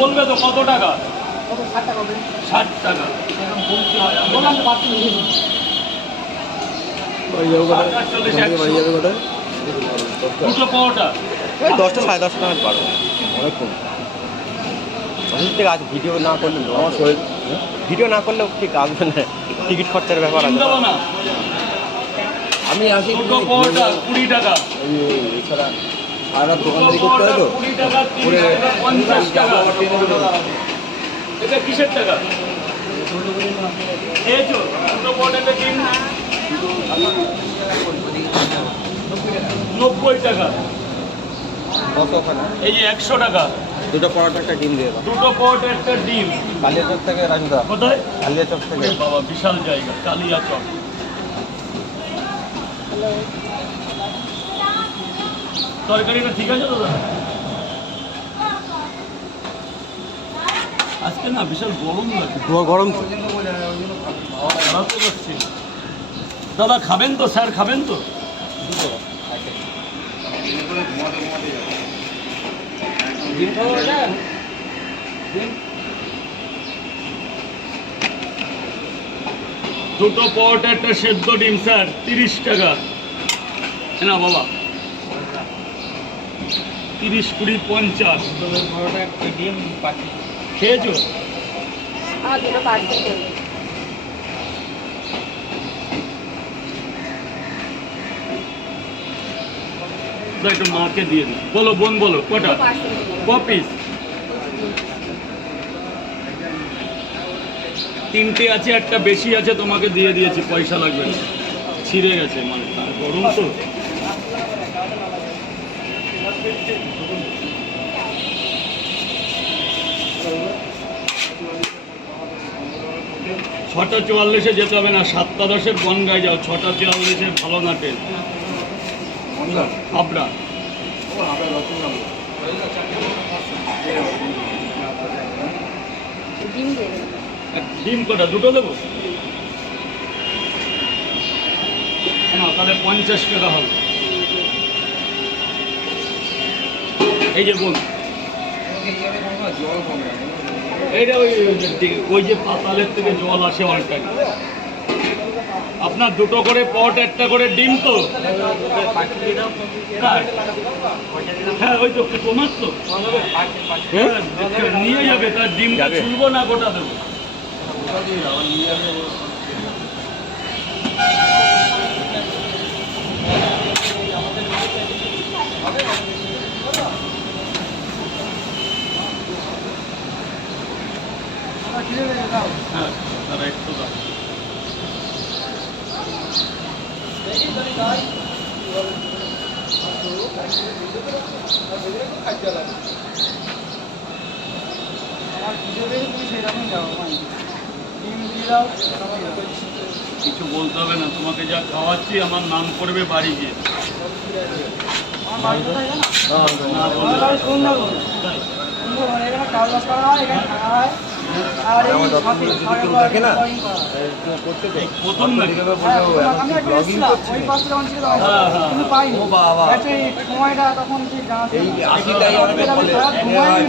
বলবে তো কত টাকা? 60 টাকা। দুটো পাওয়াটা 10টা 10:30 টাকা পারো, অনেক কম। ঠিক আছে, ভিডিও না করলে আমার শরীর, ভিডিও না করলেও ঠিক আসবে না, টিকিট খরচার ব্যাপার আছে। না আমি আসি দুটো পাওয়াটা 20 টাকা। এছাড়া সারা দোকানদারি করতে হয় তো 20 টাকা, 30 টাকা, 50 টাকা। এটা কিসের টাকা? খেয়েছো? দুটো পাওয়াটা কিন 90 টাকা। এই যে 100 টাকা। দুটো পরোটা একটা ডিম দিয়ে দাও। দুটো পাওয়াটা একটা ডিম। কালিয়াচক থেকে রাজুদা। কোথায়? কালিয়াচক থেকে। বাবা বিশাল জায়গা, কালিয়াচক। তরকারিটা ঠিক আছে দাদা? আজকে না বিশাল গরম লাগছে। গরম তো। খারাপ তো লাগছে। দাদা খাবেন তো? স্যার খাবেন তো? দুটো পট একটা সেদ্ধ ডিম স্যার 30 টাকা। না বাবা 30, 20, 50। ডিম খেয়েছো? একটু মাকে দিয়ে দিন। বলো বোন বলো কটা? কপিস? 3টে আছে, একটা বেশি আছে, তোমাকে দিয়ে দিয়েছি, পয়সা লাগবে না। ছিঁড়ে গেছে মানে গরম তো। ছটা 44-এ যেতে হবে না, 7টা 10-এর বনগায় যাও। 6টা 44-এ ভালো না ট্রেন, হাবড়া। ডিম কটা? দুটো দেবো? তাহলে 50 টাকা হবে। এই যে বোন, এইটা ওই যে পাতালের থেকে জল আসে অল টাইম। আপনার দুটো করে পট, একটা করে ডিম তো? হ্যাঁ ওই তো তোমার তো নিয়ে যাবে। তার ডিমটা ছুলবো না গোটা দেবো? হ্যাঁ তারা একটু দাও। কিছু বলতে হবে না, তোমাকে যা খাওয়াচ্ছি আমার নাম করবে বাড়ি গিয়ে। প্রথম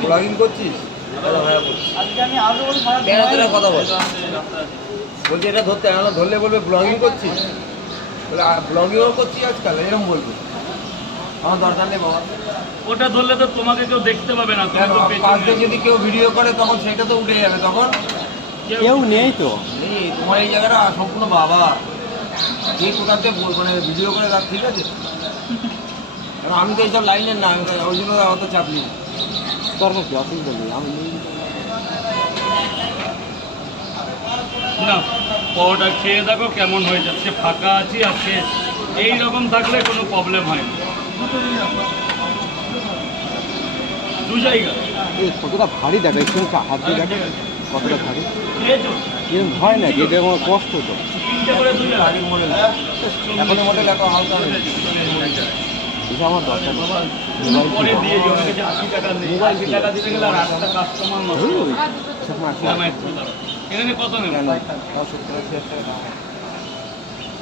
ব্লগিং করছিস? কথা বল, বলছি এটা ধরতে ধরলে বলবে ব্লগিং করছিস, বলে ব্লগিংও করছি আজকাল, এরকম বলবে। আমার দরকার নেই বাবা, ওটা ধরলে তো তোমাকে কেউ দেখতে পাবে না। পাশে যদি কেউ ভিডিও করে তখন সেটা তো উঠে যাবে, তখন কেউ নেই তো নেই। তোমার এই জায়গাটা সম্পূর্ণ বাবা, কে কোথাতে মানে ভিডিও করে তার ঠিক আছে। আমি তো এইসব লাইনের না, আমি ওই জন্য অত চাপ নিই। না পরোটা খেয়ে দেখো কেমন হয়ে যাচ্ছে। ফাঁকা আছি আর খেয়ে এইরকম থাকলে কোনো প্রবলেম হয় না। দু জায়গা কতটা ভারী দেখা, একটু হাত দিয়ে দেখা কতটা ভারী। খেয়েছো? এরকম হয় না, যেটা আমার কষ্ট তো। 3টে করে দুটো আগের মডেল, এখনের মডেল এত হালকা এটা আমার দরকার। পরে দিয়ে যাও, ওর কাছে 80 টাকা নেই। 80 টাকা দিতে গেলে আর 8টা কাস্টমার নষ্ট হবে। এখানে কত নেবে?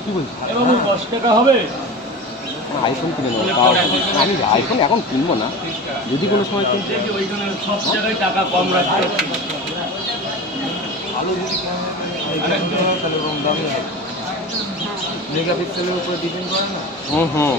কি বলছি? এ বাবু 10 টাকা হবে? আইফোন কিনে নেবো, তাও আমি আইফোন এখন কিনবো না, যদি কোনো সময় কিনতে। দেখি ওইখানে সব জায়গায় টাকা কম রাখতে হচ্ছে। ভালো যদি ক্যামেরা তাহলে ওরকম দামি হবে। মেগাপিক্সেলের উপরে ডিপেন্ড করে না। হুম।